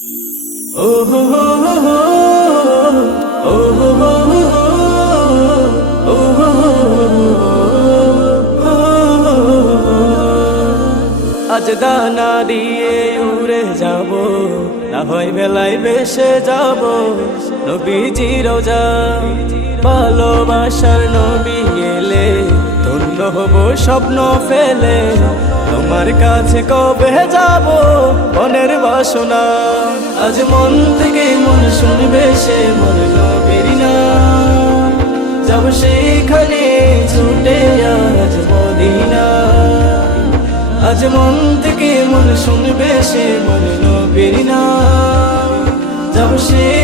আজ দানা দিয়ে উড়ে যাব, না হয় বেলায় বেসে যাব। নবীজি রোজা, ভালোবাসার নবী এলে, ধন্য হব স্বপ্ন ফেলে। তোমার কাছে কবে যাব মনের বাসনা? আজ মন থেকে মন শুনবে সে মন নবীর না। যাব সেখানে ছুটে আজ মদিনা। আজ মন থেকে মন শুনবে সে মন নবীর না। যাব সে